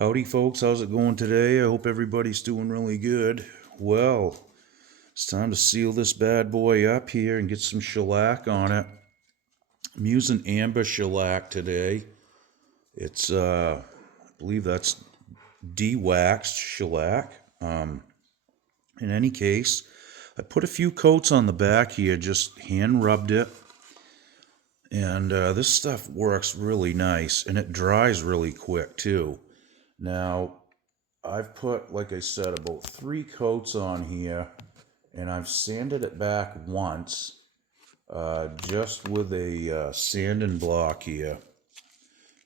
Howdy, folks. How's it going today? I hope everybody's doing really good. Well, it's time to seal this bad boy up here and get some shellac on it. I'm using amber shellac today. It's, I believe that's de-waxed shellac. In any case, I put a few coats on the back here, just hand rubbed it. And this stuff works really nice, and it dries really quick too. Now, I've put, like I said, about 3 coats on here, and I've sanded it back once, just with a sanding block here.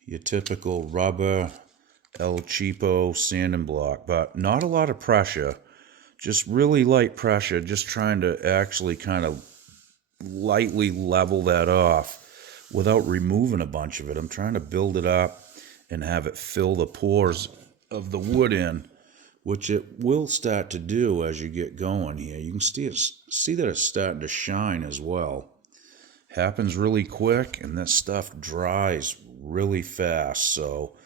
Your typical rubber El Cheapo sanding block, but not a lot of pressure, just really light pressure, just trying to actually kind of lightly level that off without removing a bunch of it. I'm trying to build it up and have it fill the pores of the wood in, which it will start to do as you get going here. You can see that it's starting to shine as well. Happens really quick, and that stuff dries really fast. So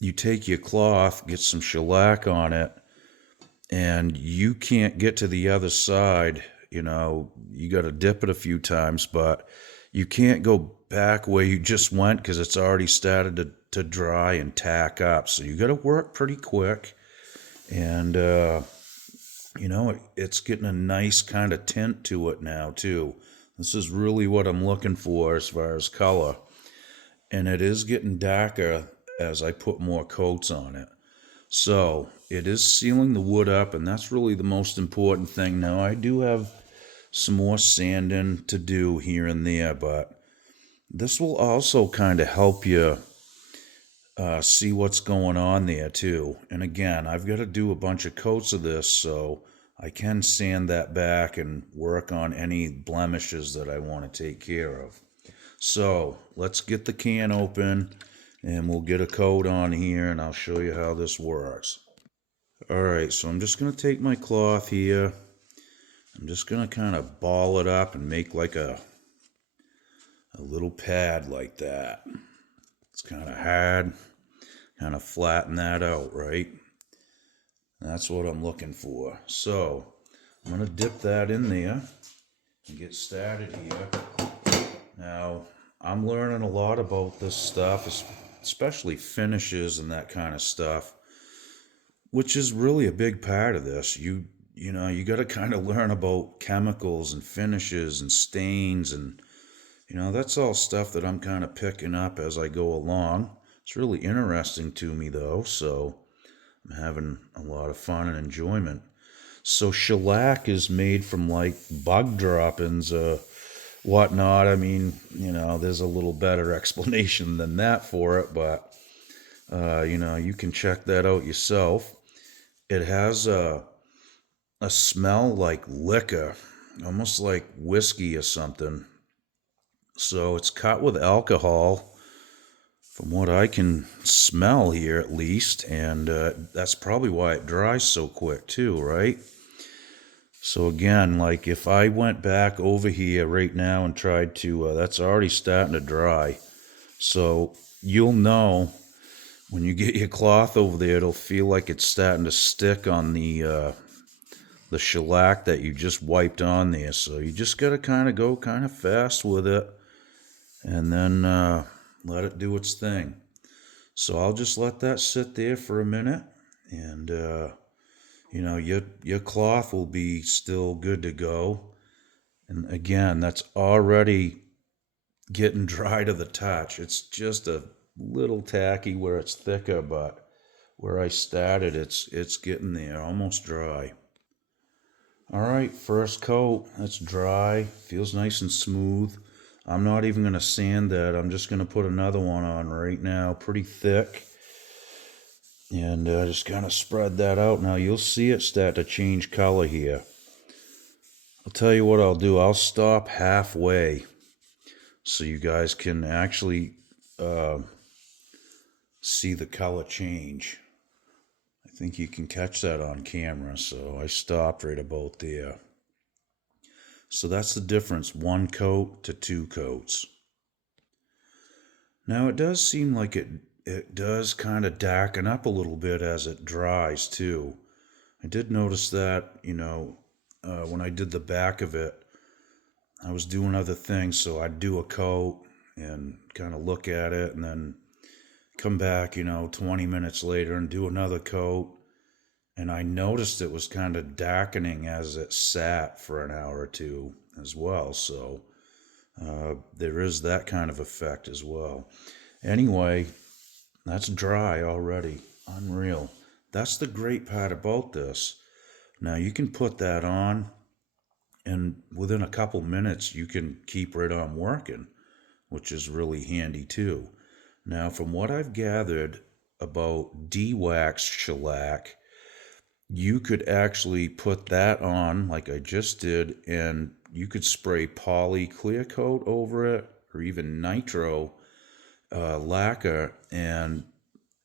you take your cloth, get some shellac on it, and you can't get to the other side. You got to dip it a few times, but you can't go back where you just went because it's already started to dry and tack up. So you got to work pretty quick. And, it's getting a nice kind of tint to it now, too. This is really what I'm looking for as far as color. And it is getting darker as I put more coats on it. So it is sealing the wood up, and that's really the most important thing. Now, I do have some more sanding to do here and there, but this will also kind of help you see what's going on there too. And again, I've got to do a bunch of coats of this so I can sand that back and work on any blemishes that I want to take care of. So let's get the can open and we'll get a coat on here and I'll show you how this works. Alright, so I'm just going to take my cloth here. I'm just going to kind of ball it up and make like a little pad like that. It's kind of hard. Kind of flatten that out, right? That's what I'm looking for. So I'm going to dip that in there and get started here. Now, I'm learning a lot about this stuff, especially finishes and that kind of stuff, which is really a big part of this. You got to kind of learn about chemicals and finishes and stains, and that's all stuff that I'm kind of picking up as I go along. It's really interesting to me though, so I'm having a lot of fun and enjoyment. So shellac is made from like bug droppings, whatnot. I mean, there's a little better explanation than that for it, but you can check that out yourself. It has a smell like liquor, almost like whiskey or something. So it's cut with alcohol, from what I can smell here at least, and that's probably why it dries so quick too, right? So again, like if I went back over here right now and tried to, that's already starting to dry. So you'll know when you get your cloth over there, it'll feel like it's starting to stick on the shellac that you just wiped on there. So you just got to kind of go kind of fast with it, and then let it do its thing. So I'll just let that sit there for a minute, and your cloth will be still good to go. And again, that's already getting dry to the touch. It's just a little tacky where it's thicker, but where I started, it's getting there, almost dry. All right, first coat, that's dry, feels nice and smooth. I'm not even going to sand that. I'm just going to put another one on right now, pretty thick. And just kind of spread that out. Now you'll see it start to change color here. I'll tell you what I'll do. I'll stop halfway so you guys can actually see the color change. I think you can catch that on camera, so I stopped right about there. So that's the difference, 1 coat to 2 coats. Now it does seem like it it does kind of darken up a little bit as it dries too. I did notice that, when I did the back of it, I was doing other things, so I'd do a coat and kind of look at it and then come back, 20 minutes later and do another coat. And I noticed it was kind of darkening as it sat for an hour or two as well. So there is that kind of effect as well. Anyway, that's dry already. Unreal. That's the great part about this. Now you can put that on, and within a couple minutes, you can keep right on working, which is really handy too. Now, from what I've gathered about de-waxed shellac, you could actually put that on like I just did, and you could spray poly clear coat over it or even nitro lacquer, and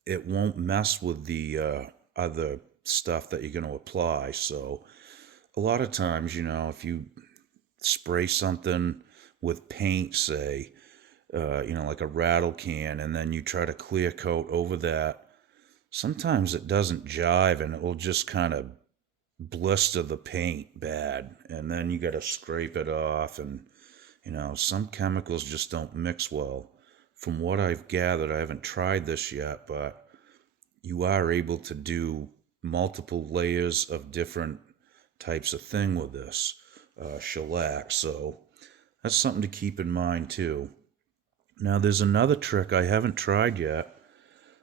it won't mess with the other stuff that you're going to apply. So a lot of times, if you spray something with paint, say, like a rattle can, and then you try to clear coat over that, sometimes it doesn't jive and it will just kind of blister the paint bad. And then you got to scrape it off. And, some chemicals just don't mix well. From what I've gathered, I haven't tried this yet, but you are able to do multiple layers of different types of thing with this shellac. So that's something to keep in mind too. Now, there's another trick I haven't tried yet.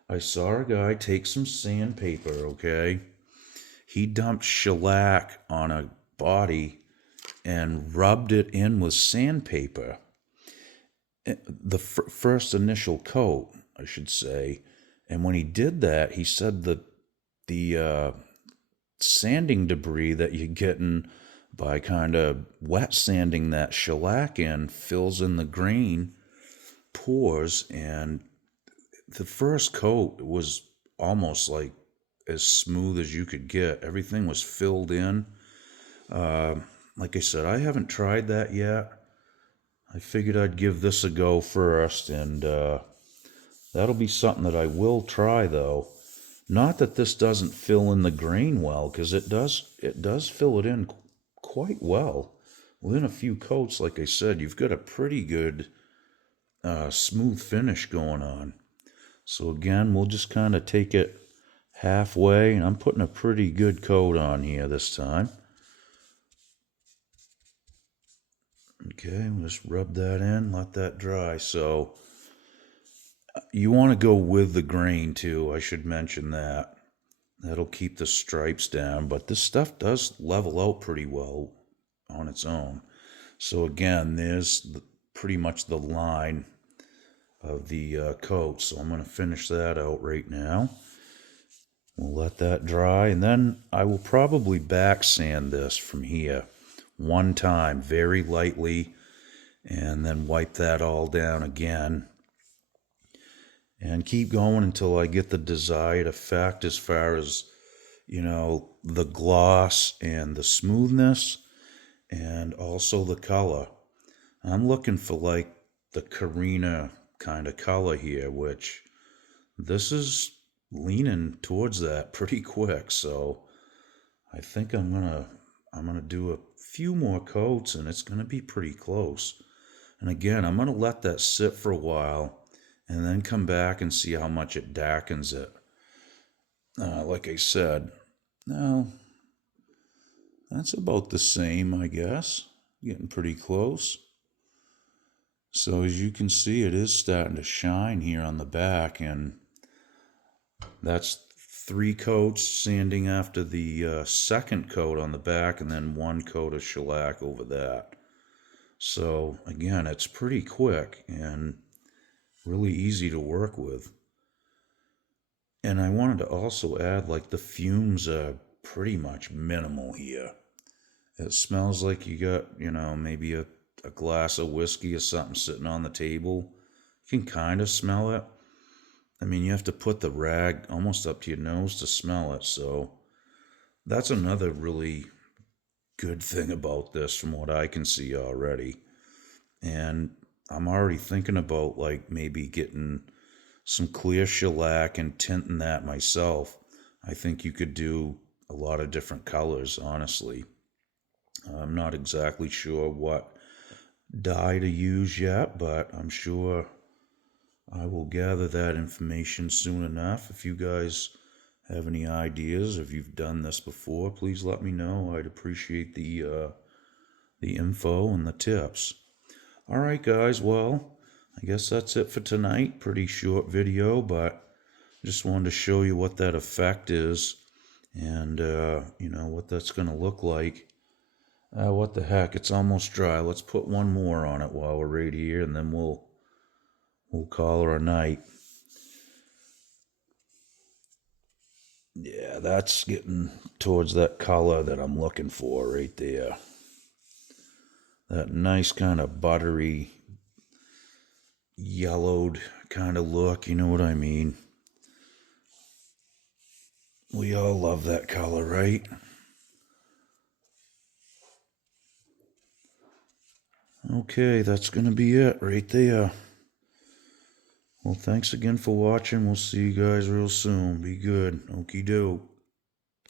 I saw a guy take some sandpaper, okay? He dumped shellac on a body and rubbed it in with sandpaper. The first initial coat, I should say. And when he did that, he said that the sanding debris that you're getting by kind of wet sanding that shellac in fills in the grain pores, and the first coat was almost like as smooth as you could get. Everything was filled in. Like I said, I haven't tried that yet. I figured I'd give this a go first, and that'll be something that I will try, though. Not that this doesn't fill in the grain well, because it does fill it in quite well. Within a few coats, like I said, you've got a pretty good smooth finish going on. So again, we'll just kind of take it halfway, and I'm putting a pretty good coat on here this time. Okay, we'll just rub that in, let that dry. So you want to go with the grain too, I should mention that. That'll keep the stripes down, but this stuff does level out pretty well on its own. So again, there's pretty much the line of the coat. So I'm going to finish that out right now. We'll let that dry, and then I will probably back sand this from here one time very lightly, and then wipe that all down again, and keep going until I get the desired effect as far as, the gloss and the smoothness, and also the color. I'm looking for like the Carina kind of color here, which this is leaning towards that pretty quick. So I think I'm gonna do a few more coats, and it's gonna be pretty close. And again, I'm gonna let that sit for a while, and then come back and see how much it darkens it. Like I said, now that's about the same, I guess. Getting pretty close. So as you can see, it is starting to shine here on the back, and that's 3 coats sanding after the second coat on the back, and then 1 coat of shellac over that. So again, it's pretty quick and really easy to work with. And I wanted to also add, like, the fumes are pretty much minimal here. It smells like you got, maybe a glass of whiskey or something sitting on the table. You can kind of smell it. I mean, you have to put the rag almost up to your nose to smell it. So that's another really good thing about this from what I can see already. And I'm already thinking about, like, maybe getting some clear shellac and tinting that myself, I think you could do a lot of different colors, honestly. I'm not exactly sure what dye to use yet, but I'm sure I will gather that information soon enough. If you guys have any ideas, if you've done this before, please let me know. I'd appreciate the info and the tips. All right, guys. Well, I guess that's it for tonight. Pretty short video, but just wanted to show you what that effect is, and what that's going to look like. What the heck? It's almost dry. Let's put one more on it while we're right here, and then we'll call her a night. Yeah, that's getting towards that color that I'm looking for right there. That nice kind of buttery, yellowed kind of look, you know what I mean? We all love that color, right? Okay, that's going to be it right there. Well, thanks again for watching. We'll see you guys real soon. Be good. Okie doke.